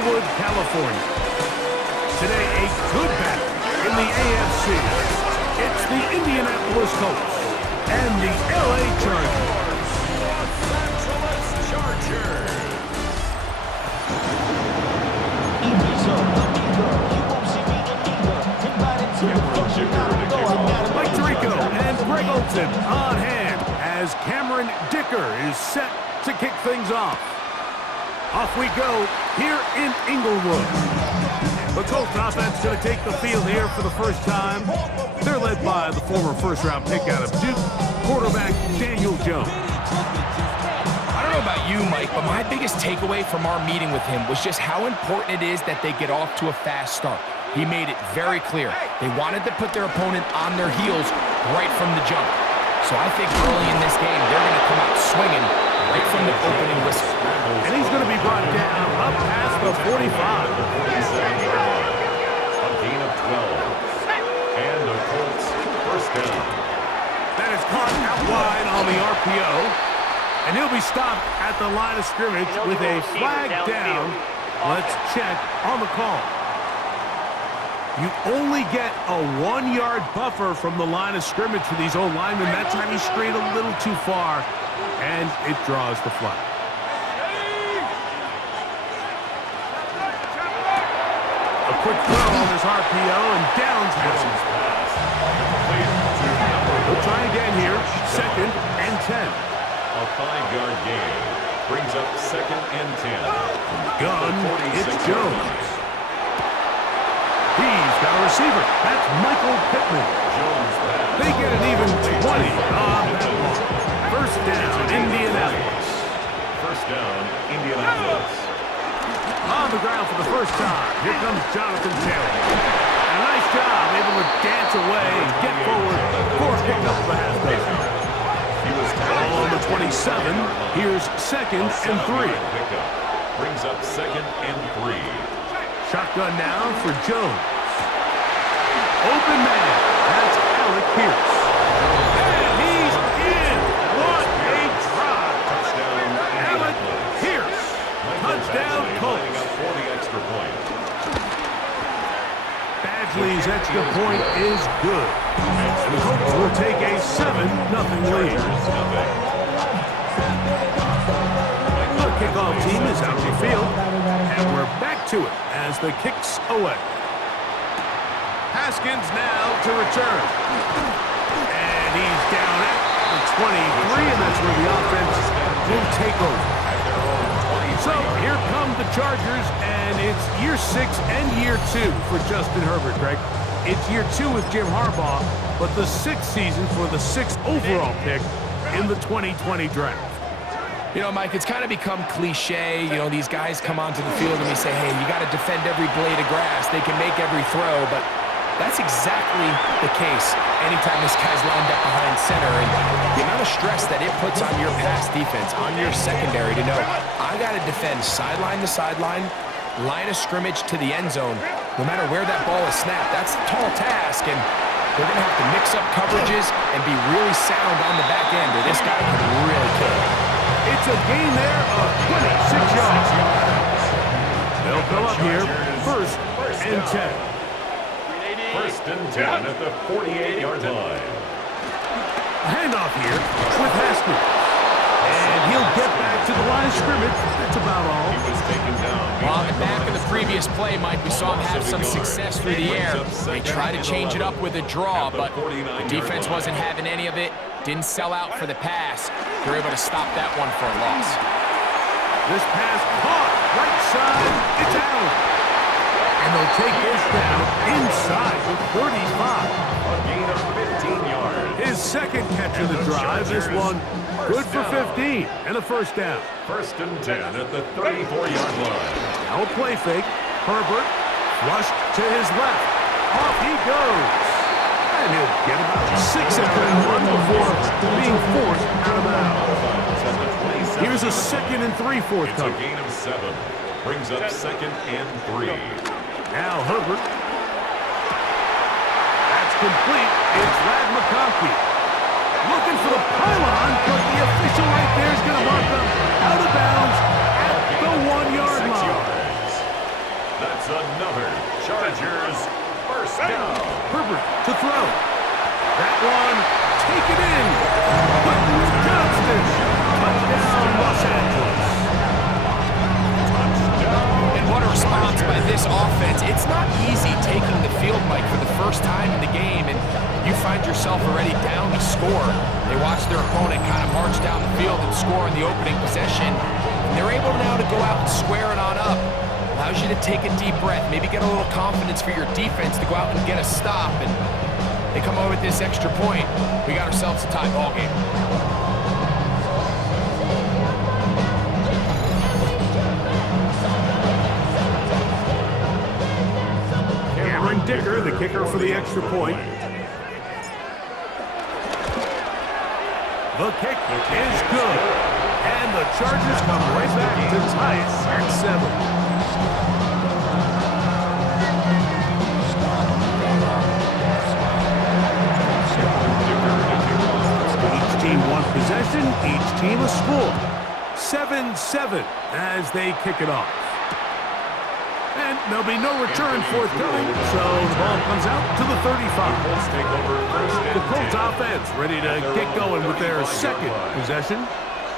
Inglewood, California. Today, a good battle in the AFC. It's the Indianapolis Colts and the LA Chargers. Los Angeles Chargers. Mike Tirico and Greg Olsen on hand as Cameron Dicker is set to kick things off. Off we go here in Inglewood. The Colts offense going to take the field here for the first time. They're led by the former first-round pick out of Duke, quarterback Daniel Jones. I don't know about you, Mike, but my biggest takeaway from our meeting with him was just how important it is that they get off to a fast start. He made it very clear. They wanted to put their opponent on their heels right from the jump. So I think early in this game, they're going to come out swinging right from the opening whistle. And he's going to be brought down up past the 45. A gain of 12. And the Colts first down. That is caught out wide on the RPO. And he'll be stopped at the line of scrimmage with a flag down. Let's check on the call. You only get a 1-yard buffer from the line of scrimmage for these old linemen. That time he strayed a little too far, and it draws the flag. A quick throw on this RPO, and Downs has him. We'll try again here. 2nd and 10. A 5-yard gain brings up 2nd and 10. Gun, it's Jones. He's got a receiver. That's Michael Pittman. They get an even 20 on that ball. First down, Indianapolis. First down, Indianapolis. On the ground for the first time. Here comes Jonathan Taylor. And a nice job, able to dance away and get forward for a pickup of a half dozen. Ball on the 27. Here's 2nd and 3. Brings up 2nd and 3. Shotgun now for Jones. Open man. That's Alec Pierce. And he's in. What a try. Touchdown, Alec Pierce. Touchdown, Colts. For the extra point. Badgley's extra point is good. And the Colts will take a 7-0 lead. The kickoff team is out of the field. And we're back to it as the kick's away. Haskins now to return. And he's down at the 23, and that's where the offense will take over. So here come the Chargers, and it's year 6 and year 2 for Justin Herbert, Greg. It's year 2 with Jim Harbaugh, but the 6th season for the 6th overall pick in the 2020 draft. You know, Mike, it's kind of become cliche. You know, these guys come onto the field and they say, hey, you got to defend every blade of grass. They can make every throw, but that's exactly the case anytime this guy's lined up behind center. And the amount of stress that it puts on your pass defense, on your secondary to know, I got to defend sideline to sideline, line of scrimmage to the end zone, no matter where that ball is snapped. That's a tall task, and they're going to have to mix up coverages and be really sound on the back end, or this guy can really kill it. It's a gain there of 26 yards. They'll go up here, 1st and 10. 1st and 10 at the 48-yard line. Handoff here with Haskins. And he'll get back to the line of scrimmage. That's about all. He was taken down. Well, on the back of the previous play, Mike, we saw him have some success through the air. They tried to change it up with a draw, but the defense wasn't having any of it. Didn't sell out for the pass. They were able to stop that one for a loss. This pass caught right side. It's Allen. And they'll take this down inside the 35. A gain of 15 yards. His 2nd catch of the drive. This one good for 15 and a 1st down. 1st and 10 at the 34-yard line. Now a play fake. Herbert flushed to his left. Off he goes. And he'll get about 6 after that run before being forced out of bounds. Here's a 2nd and 3 It's forthcoming. a gain of 7. Brings up 2nd and 3. Now Herbert. That's complete. It's Ladd McConkey. Looking for the pylon, but the official right there is going to mark them out of bounds at the 1-yard line. That's another Chargers first down. Herbert to throw. That one, take it in. Quentin Johnston. Touchdown, Los Angeles. And what a response by this offense. It's not easy taking the field, Mike, for the first time in the game, and you find yourself already down to score. They watch their opponent kind of march down the field and score in the opening possession. And they're able now to go out and square it on up. Allows you to take a deep breath, maybe get a little confidence for your defense to go out and get a stop. And they come over with this extra point. We got ourselves a tie ball game. Cameron Dicker, the kicker for the extra point. The kick is good. And the Chargers come right back to tie it at 7. Each team one possession, each team a score. 7-7 as they kick it off. And there'll be no return forthcoming, so the ball comes out to the 35. The Colts offense ready to get going with their second possession.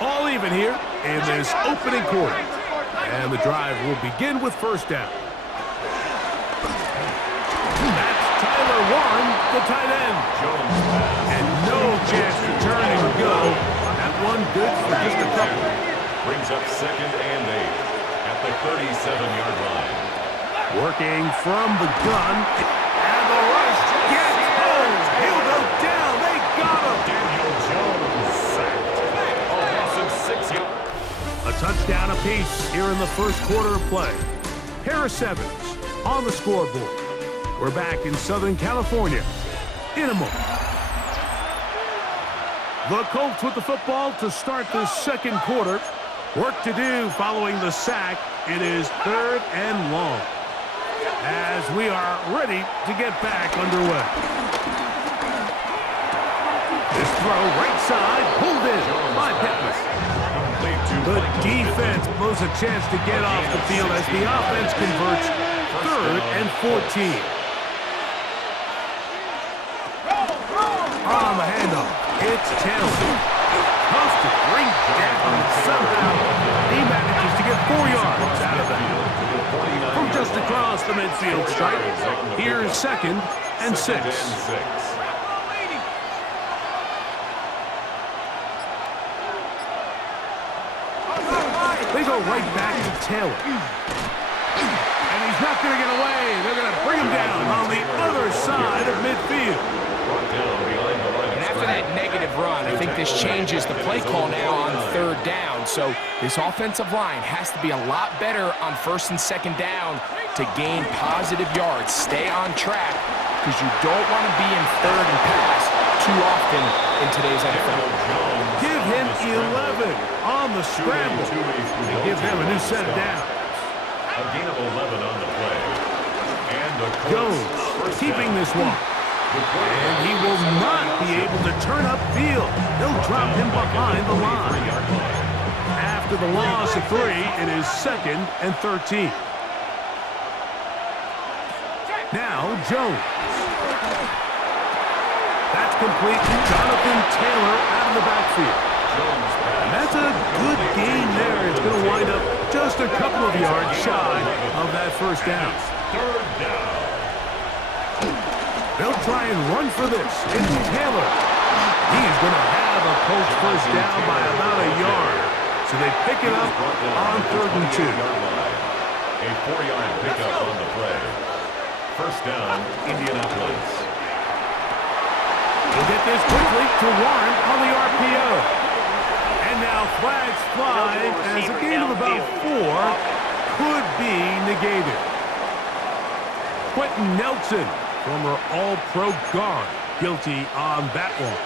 All even here in this opening quarter. And the drive will begin with first down. That's Tyler Warren, the tight end. And no chance to turn and go. That one good for just a couple. Brings up 2nd and 8 at the 37-yard line. Working from the gun. And the rush gets home. He'll go down. They got him. Daniel Jones sacked. A loss of 6 yards. A touchdown apiece here in the first quarter of play. Harris Evans on the scoreboard. We're back in Southern California in a moment. The Colts with the football to start this second quarter. Work to do following the sack. It is 3rd and long. As we are ready to get back underway. This throw right side, pulled in by Pittman. The defense blows a chance to get off the field as the offense converts 3rd and 14. On the handoff, it's Taylor. Supposed to bring down somehow. He manages to get 4 yards out of that. From just across the midfield stripe, here's 2nd and 6. They go right back to Taylor. And he's not going to get away. They're going to bring him down on the other side of midfield. And after that negative run, I think this changes the play call now on 3rd down. So this offensive line has to be a lot better on 1st and 2nd down to gain positive yards. Stay on track because you don't want to be in 3rd and pass too often in today's NFL. Give him 11 on the scramble and give him a new set of downs. A gain of 11 on the play. And the Jones keeping this one. And he will not be able to turn upfield. They'll drop him behind the line. After the loss of 3, it is 2nd and 13. Now Jones. That's complete to Jonathan Taylor out of the backfield. And that's a good gain there. It's going to wind up just a couple of yards shy of that first down. 3rd down. They'll try and run for this. It's Taylor. He's going to have a Colts first down by about a yard. So they pick it up on 3rd and 2. A 4-yard pickup on the play. First down, Indianapolis. He'll get this quickly to Warren on the RPO. And now flags fly as a gain of about 4 could be negated. Quentin Nelson, former All-Pro guard, guilty on that one.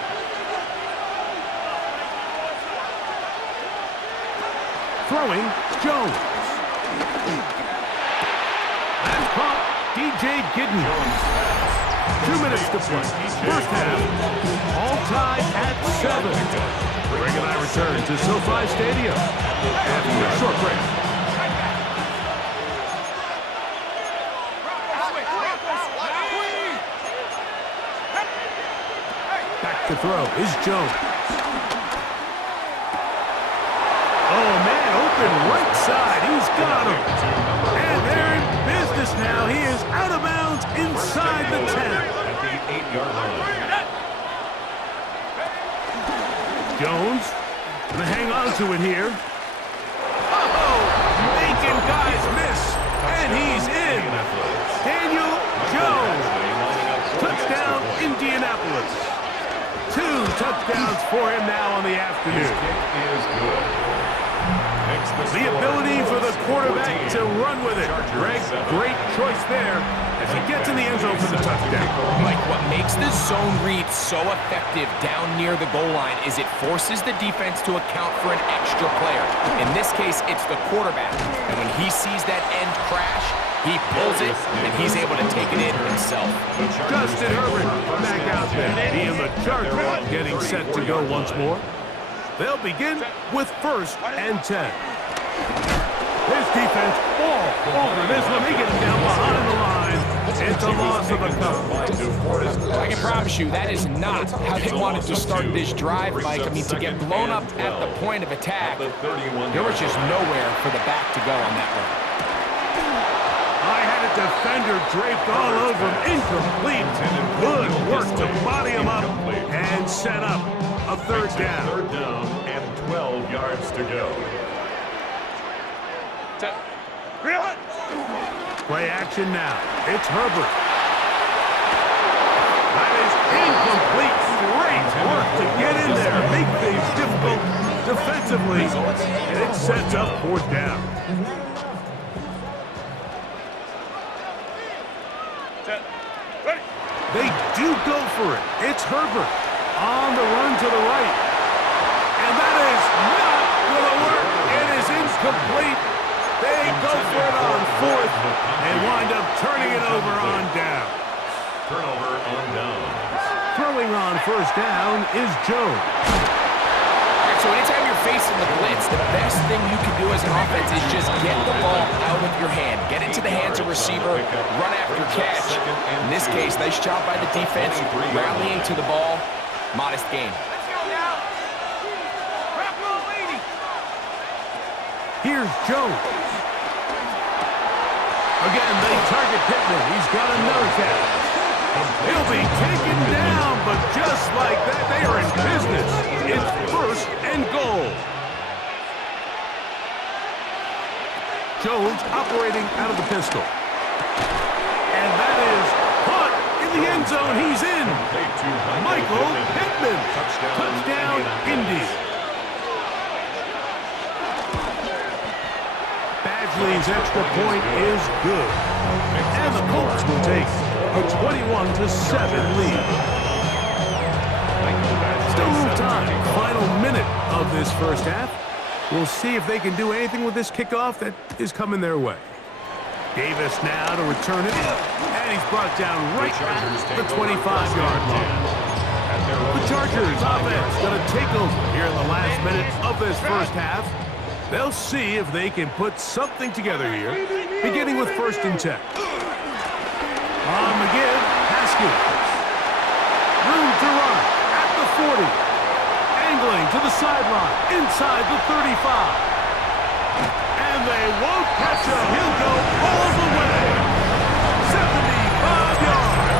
Throwing, Jones. That's caught, DJ Gidden. 2 minutes to play. First half, all tied at 7. Greg and I return to SoFi Stadium after a short break. To throw is Jones. Oh, man, open right side. He's got him. And they're in business now. He is out of bounds inside the 10. At the 8-yard line. Jones going to hang on to it here. Oh, making guys miss. And he's in. Daniel Jones. Touchdown, Indianapolis. 2 touchdowns for him now on the afternoon. His kick is good. The ability for the quarterback to run with it. Greg, great choice there as he gets in the end zone for the touchdown. Mike, what makes the zone read so effective down near the goal line is it forces the defense to account for an extra player. In this case, it's the quarterback. And when he sees that end crash, he pulls it, and he's able to take it in himself. Justin Herbert back out there. He and the Chargers getting set to go once more. They'll begin with 1st and 10. This defense all over this one. They get him down behind the line. It's a loss of a couple. I can promise you that is not how they wanted to start this drive, Mike. I mean, to get blown up at the point of attack, there was just nowhere for the back to go on that one. I had a defender draped all over him. Incomplete. Good work to body him up and set up a 3rd down. 3rd down and 12 yards to go. Play action now. It's Herbert. That is incomplete. Great work to get in there. Make things difficult defensively. And it sets up 4th down. They do go for it. It's Herbert on the run to the right. And that is not going to work. It is incomplete. They go for it on 4th and wind up turning it over on down. Turnover on downs. Throwing on 1st down is Jones. So anytime you're facing the blitz, the best thing you can do as an offense is just get the ball out of your hand. Get into the hands of receiver, run after catch. In this case, nice job by the defense, rallying to the ball. Modest gain. Here's Jones. Again, they target Pittman. He's got another catch. He'll be taken down, but just like that, they are in business. It's 1st and goal. Jones operating out of the pistol. And that is caught in the end zone. He's in. Michael Pittman. Touchdown, Indy. Badgley's extra point is good. And the Colts will take a 21-7 lead. Still a little time. Final minute of this 1st half. We'll see if they can do anything with this kickoff that is coming their way. Davis now to return it. And he's brought down right at the 25-yard line. The Chargers offense going to take over here in the last minute of this 1st half. They'll see if they can put something together here, beginning with 1st and 10. On McGill, Haskins. Room to run at the 40. Angling to the sideline, inside the 35. And they won't catch him. He'll go all the way. 75 yards.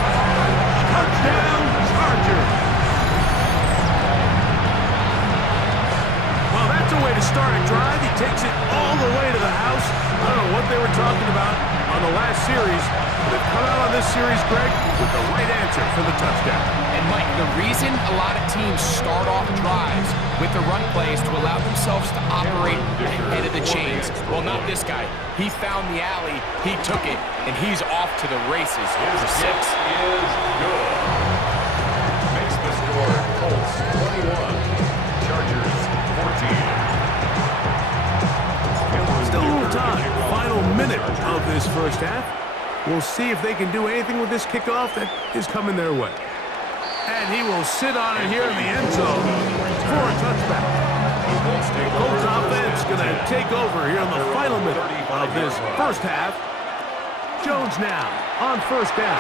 Touchdown, Chargers. Well, that's a way to start a drive. He takes it all the way to the house. I don't know what they were talking about on the last series. They've come out on this series, Greg, with the right answer for the touchdown. And Mike, the reason a lot of teams start off drives with the run plays to allow themselves to operate ahead of the chains. Well, not this guy. He found the alley, he took it, and he's off to the races for 6. Is good. Makes the score Colts 21, Chargers 14. Still a little time. Final minute of this 1st half. We'll see if they can do anything with this kickoff that is coming their way. And he will sit on it here in the end zone for a touchback. Colts offense going to take over here in the final minute of this 1st half. Jones now on 1st down.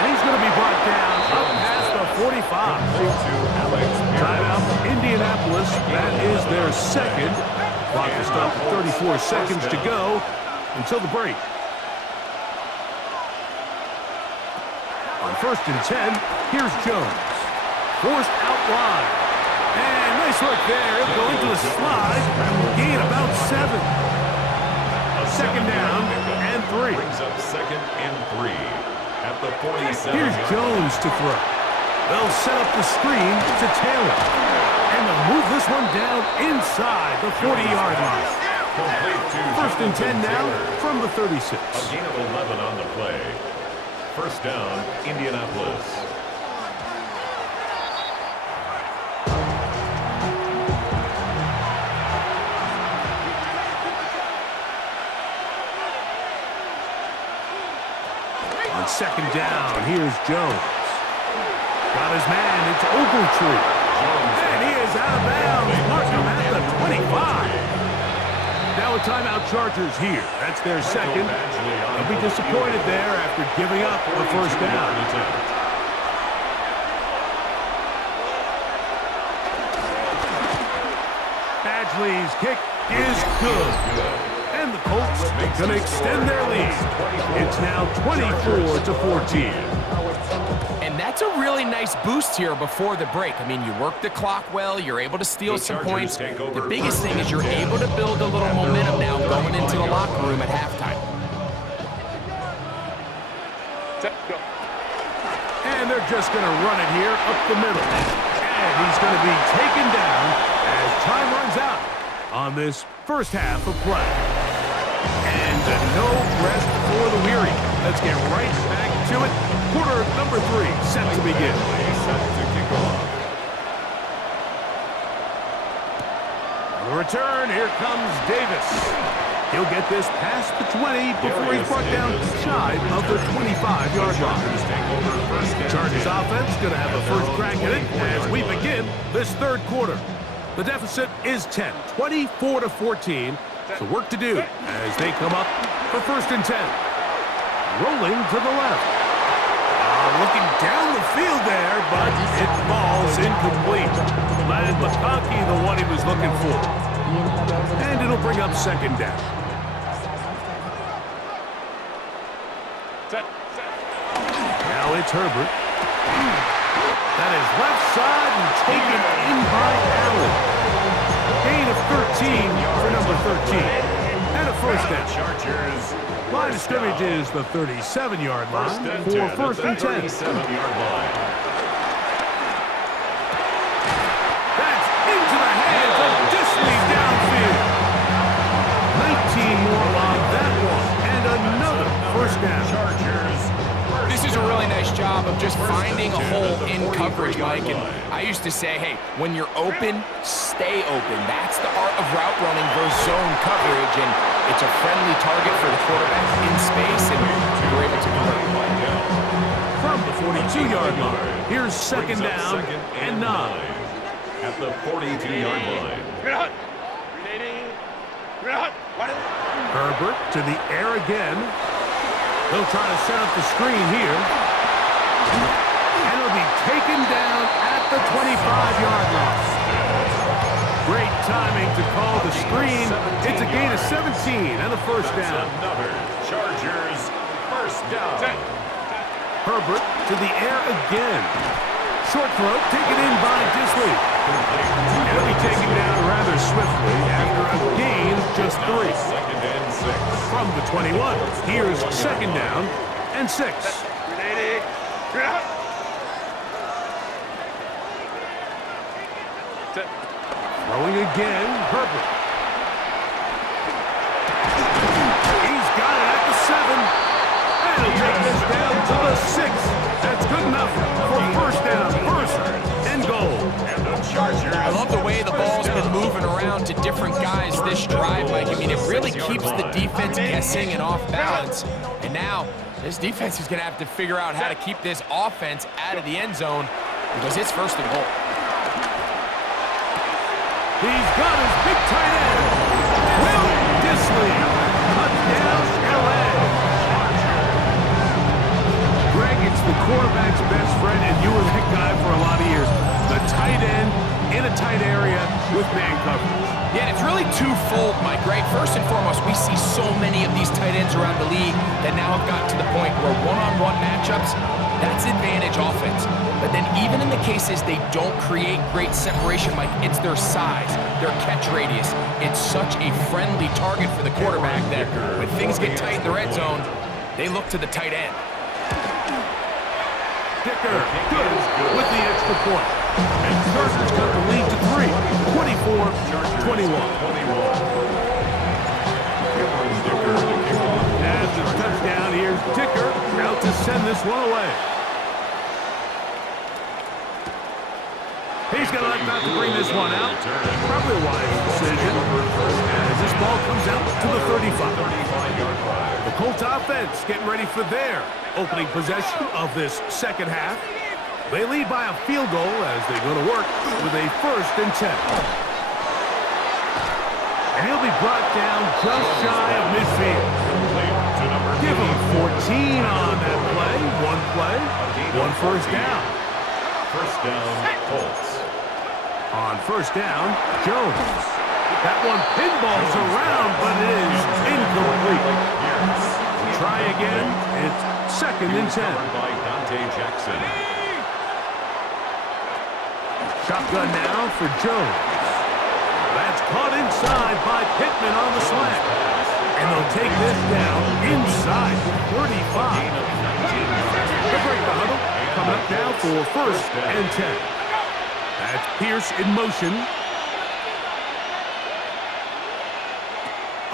And he's going to be brought down up past the 45. To Timeout, Indianapolis. That is their second. Clock will stop at 34 seconds to go until the break. On 1st and 10, here's Jones. Forced out wide. And nice work there. He'll go into the slide. Gain about 7. Second down and 3. Brings up 2nd and 3 at the 47. Here's Jones to throw. They'll set up the screen to Taylor. And they'll move this one down inside the 40-yard line. Complete to 1st and 10 now from the 36. A gain of 11 on the play. First down, Indianapolis. On 2nd down, here's Jones. Got his man, it's Ogletree. And he is out of bounds. Mark him at the 25. Now a timeout, Chargers here. That's their second. They'll be disappointed there after giving up the first down. Badgley's kick is good. And the Colts are going to extend their lead. It's now 24-14. And that's a really nice boost here before the break. I mean, you work the clock well, you're able to steal some points. The biggest thing is you're able to build a little momentum now going into the locker room at halftime. And they're just going to run it here up the middle. And he's going to be taken down as time runs out on this first half of play. And no rest for the weary. Let's get right back to it. Quarter number 3 set to begin. Set to kick off. On the return, here comes Davis. He'll get this past the 20 before he's brought down shy of the 25-yard line. Chargers offense going to have a first crack at it as we begin this third quarter. The deficit is 10, 24-14. So work to do as they come up for 1st and 10. Rolling to the left. Looking down the field there, but it falls incomplete. Lad McConkey, the one he was looking for. And it'll bring up 2nd down. Now it's Herbert. That is left side and taken in by Allen. Gain of 13 for number 13. And a first down. Chargers. Line of scrimmage is the 37-yard line for 1st and 10. 37-yard line. That's into the hands of Disley downfield. 19 more on that one. And another first down. Chargers. This is a really nice job of just finding a hole in coverage, Mike. And I used to say, hey, when you're open, stay open. That's the art of route running versus zone coverage. And it's a friendly target for the quarterback in space, and you're able to convert. From the 42-yard line, here's 2nd down and 9. At the 42-yard line. Herbert to the air again. They'll try to set up the screen here. And it'll be taken down at the 25-yard line. Great timing to call the screen. It's a gain of 17 and a first down. Another Chargers first down. Herbert to the air again. Short throw taken in by Disley. And it'll be taken down rather swiftly after a gain of just 3. 2nd and 6. From the 21, here's 2nd down and 6. Throwing again, Herbert. He's got it at the 7. And he'll take this down to the 6. That's good enough for first down, 1st and goal. And the Chargers. I love the way the ball's been moving around to different guys this drive, Mike. I mean, it really keeps the defense guessing and off balance. And now, this defense is going to have to figure out how to keep this offense out of the end zone because it's 1st and goal. He's got his big tight end, Will Disley. Touchdown, L.A. Greg, it's the quarterback's best friend, and you were that guy for a twofold, Mike, right? First and foremost, we see so many of these tight ends around the league that now have gotten to the point where one-on-one matchups, that's advantage offense. But then even in the cases they don't create great separation, Mike, it's their size, their catch radius. It's such a friendly target for the quarterback that when things get tight in the red zone, they look to the tight end. Dicker, good with the extra point. And Chargers cut the lead to 3, 24-21. After the touchdown, here's Dicker out to send this one away. He's going to like not to bring this one out. Probably a wise decision as this ball comes out to the 35. The Colts offense getting ready for their opening possession of this second half. They lead by a field goal as they go to work with a 1st and 10. And he'll be brought down just shy of midfield. Give him 14 on that play, one first down. First down, Colts. On first down, Jones. That one pinballs around, but it is incomplete. Try again. It's 2nd and 10. By Dante Jackson. Shotgun now for Jones. That's caught inside by Pittman on the slant. And they'll take this down inside the 35. They break the huddle. Coming up now for 1st and 10. That's Pierce in motion.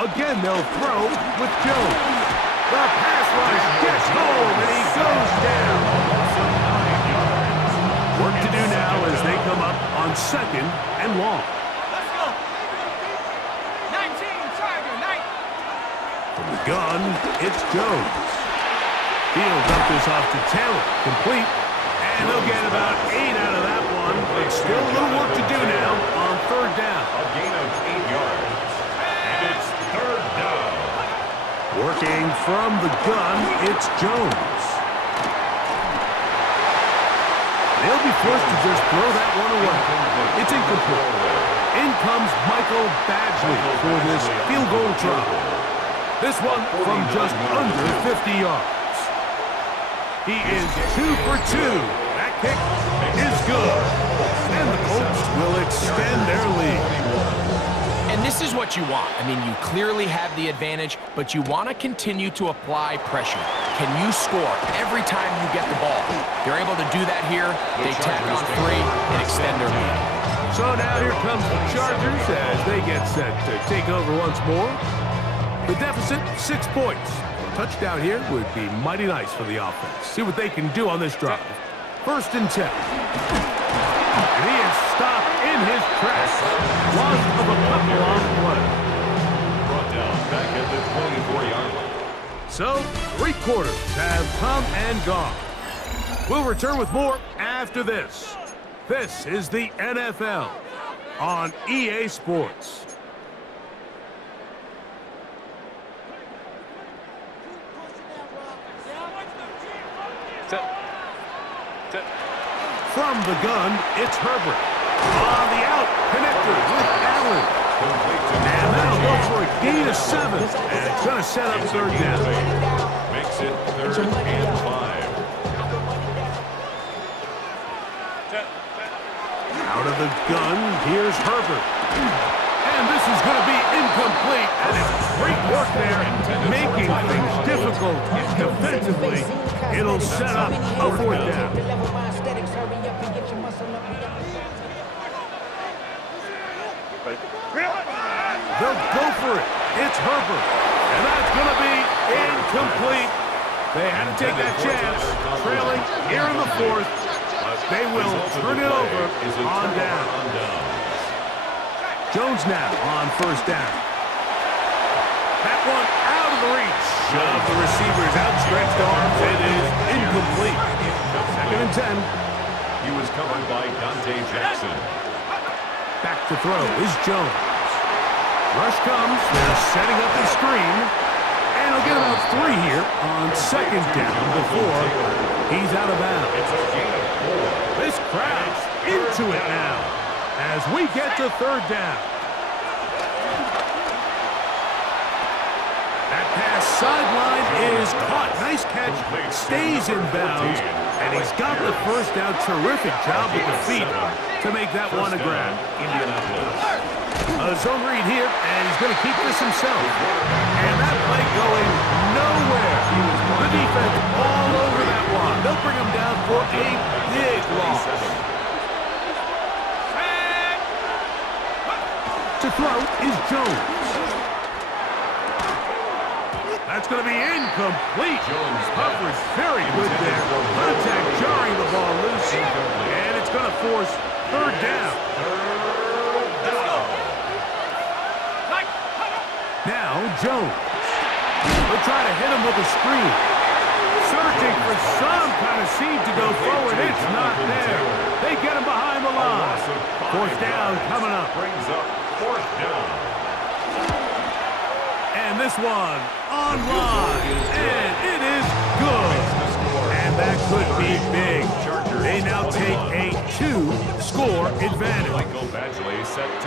Again, they'll throw with Jones. The pass rush gets home, and he goes down. Work to do now as they come up on 2nd and long. Let's go. 19, Tiger, 9. From the gun, it's Jones. He'll dump this off to Taylor. Complete. And they'll get about 8 out of that one. But still a little work to do now on 3rd down. A gain of 8 yards. And it's 3rd down. Working from the gun, it's Jones. They'll be forced to just throw that one away. It's incomplete. In comes Michael Badgley for this field goal try. This one from just under 50 yards. He is 2 for 2. That kick is good. And the Colts will extend their lead. And this is what you want. I mean, you clearly have the advantage, but you want to continue to apply pressure. Can you score every time you get the ball? They're able to do that here. They tack on 3 and extend their lead. So now here comes the Chargers as they get set to take over once more. The deficit, 6 points. A touchdown here would be mighty nice for the offense. See what they can do on this drive. 1st and 10. And he is stopped in his tracks. Loss of a couple on the play. Brought down back at the 24-yard line. So, 3 quarters have come and gone. We'll return with more after this. This is the NFL on EA Sports. From the gun, it's Herbert. On the out, connector with Allen. And that'll go for a gain of 7. And it's going to set up 3rd down. Makes it 3rd and 5. Out of the gun, here's Herbert. And this is going to be incomplete. And it's great work there, making things difficult defensively. It'll set up a 4th down. They'll go for it. It's Herbert. And that's going to be incomplete. They had to take that chance, trailing here in the 4th. But they will turn it over on down. Jones now on 1st down. That one out of the reach of the receiver's outstretched arms. It is incomplete. 2nd and 10. He was covered by Dante Jackson. Back to throw is Jones. Rush comes. They're setting up the screen. And he'll get about 3 here on 2nd down before he's out of bounds. This crowd's into it now as we get to 3rd down. That pass sideline is caught. Nice catch. Stays in bounds. And he's got the first down. Terrific job with the feet to make that one a grab. A zone read here, and he's going to keep this himself. And that play going nowhere. The defense all over that one. They'll bring him down for a big loss. To throw is Jones. That's going to be incomplete. Jones coverage very good there. Contact jarring the ball loose. And it's going to force third down. Now Jones. They'll try to hit him with a screen. Searching for some kind of seed to go forward. It's not there. They get him behind the line. Fourth down coming up. Brings up fourth down. And this one on line. And it is good. And that could be big. They now take a 2-score advantage.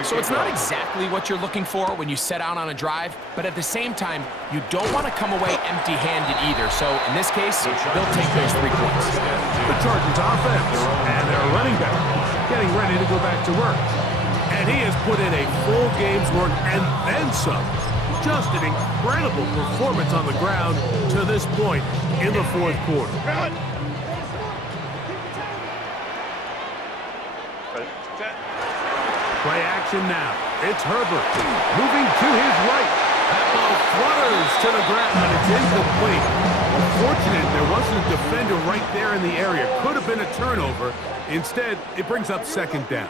So it's not exactly what you're looking for when you set out on a drive, but at the same time, you don't want to come away empty-handed either. So in this case, they'll take those 3 points. The Chargers offense and their running back getting ready to go back to work. And he has put in a full game's work and then some. Just an incredible performance on the ground to this point in the fourth quarter. Play action now. It's Herbert moving to his right. That ball flutters to the ground, and it's incomplete. Unfortunate, there wasn't a defender right there in the area. Could have been a turnover. Instead, it brings up second down.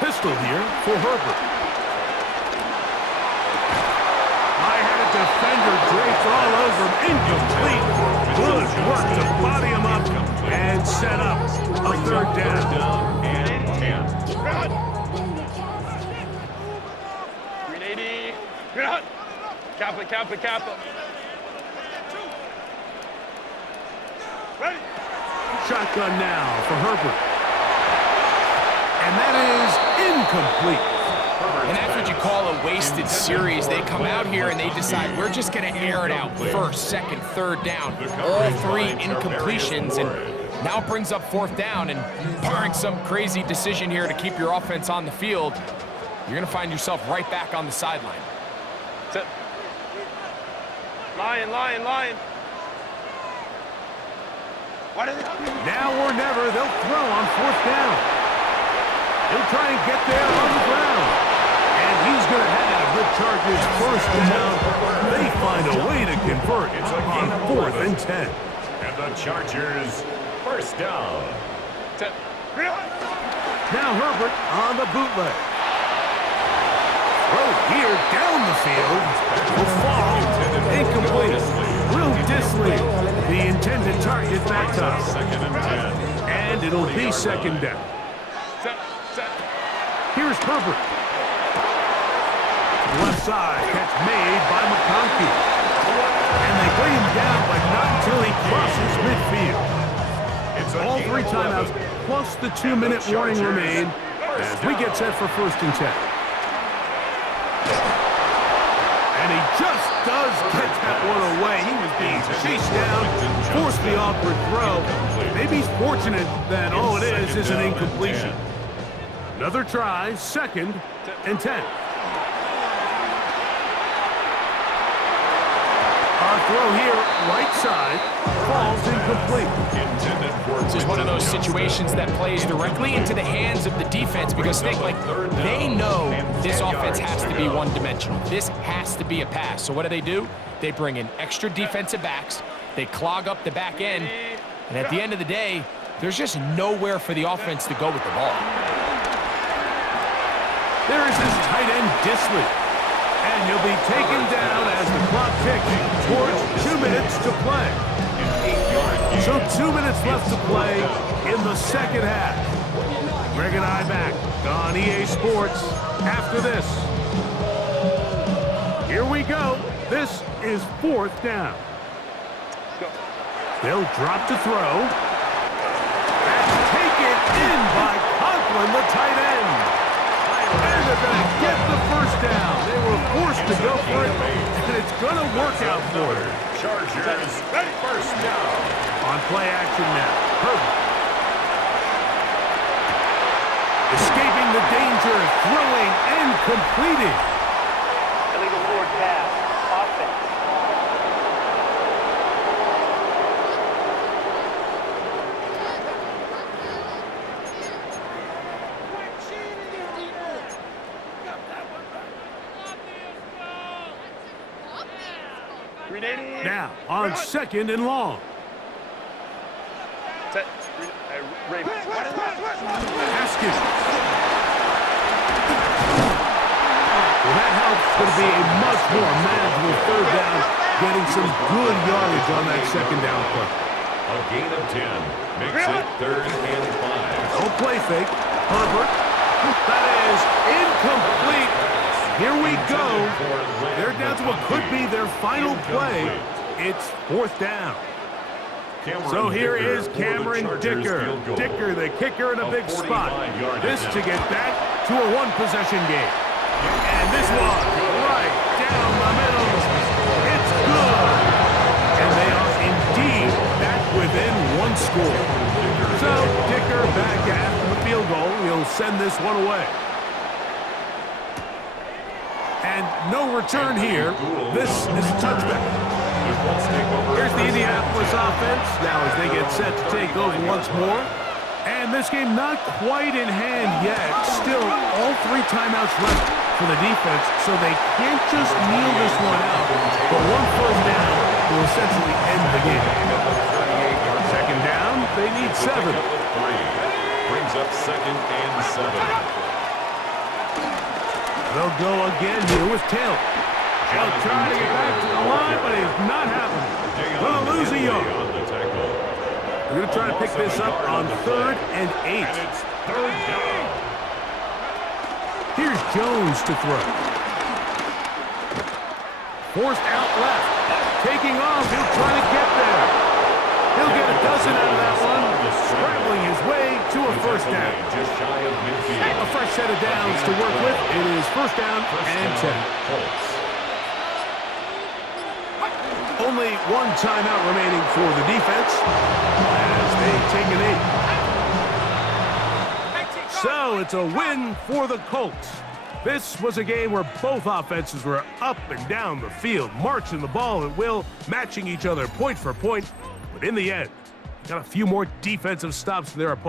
Pistol here for Herbert. I had a defender draped all over him. Incomplete. Good work to body him up and set up a third down. 380. Kappa. Ready. Shotgun now for Herbert. And that is incomplete. And that's what you call a wasted series. They come out here and they decide we're just going to air it out first, second, third down. All 3 incompletions, and now it brings up fourth down. And barring some crazy decision here to keep your offense on the field, you're going to find yourself right back on the sideline. Set. Lion. Now or never, they'll throw on fourth down. He'll try and get there on the ground. And he's going to have the Chargers first down. They find a way to convert on 4th and 10. And the Chargers first down. Now Herbert on the bootleg. Throw here down the field. Will fall. Incomplete. Will Disley, the intended target that time. Second and 10. And it'll be second down. Here's Herbert. Left side, catch made by McConkey. And they bring him down, but not until he crosses midfield. All 3 timeouts, plus the 2-minute warning remain as we get set for 1st and 10. And he just does get that one away. He was being chased down, forced the awkward throw. Maybe he's fortunate that all it is an incompletion. Another try, 2nd and 10. Our throw here, right side, falls incomplete. This is one of those situations that plays directly into the hands of the defense because they know this offense has to be one-dimensional. This has to be a pass. So what do? They bring in extra defensive backs. They clog up the back end. And at the end of the day, there's just nowhere for the offense to go with the ball. There is his tight end, Disley. And he'll be taken down as the clock ticks towards 2 minutes to play. So 2 minutes left to play in the second half. Greg and I back on EA Sports after this. Here we go. This is 4th down. They'll drop to throw. That's taken in by Conklin, the tight end. And they're going to get the first down. They were forced to go for it, and it's going to work out for them. Chargers, first down. On play action now. Herbert. Escaping the danger, throwing and completing. Illegal forward pass. Offense. Now, on second and long. Set. Ravens. Haskins. Well, that helps. It's going to be a much more manageable third down, getting some good yardage on that second down play. A gain of 10 makes it 3rd and 5. Don't play fake. Herbert. That is incomplete. Here we go. They're down to what could be their final play. It's 4th down. So here is Cameron Dicker. Dicker, the kicker, in a big spot. This to get back to a one-possession game. And this one, right down the middle. It's good. And they are indeed back within one score. So Dicker back after the field goal. He'll send this one away. And no return here. This is a touchback. Here's the Indianapolis offense now as they get set to take over once more. And this game not quite in hand yet. Still all 3 timeouts left for the defense, so they can't just kneel this one out. But one first down will essentially end the game. Second down, they need 7. Brings up 2nd and 7. They'll go again here with Taylor. They'll try to get back to the line, but it's not happening. Going to lose a yard. They're going to try to pick this up on 3rd and 8. And it's 3rd down. Here's Jones to throw. Forced out left. Taking off. He'll try to get there. He'll get a dozen out of that one. Scrambling his way to a first down. Just shy of midfield. A fresh set of downs to work with. It is first down and 10. Only one timeout remaining for the defense as they take an 8. So it's a win for the Colts. This was a game where both offenses were up and down the field, marching the ball at will, matching each other point for point. But in the end, got a few more defensive stops than their opponents.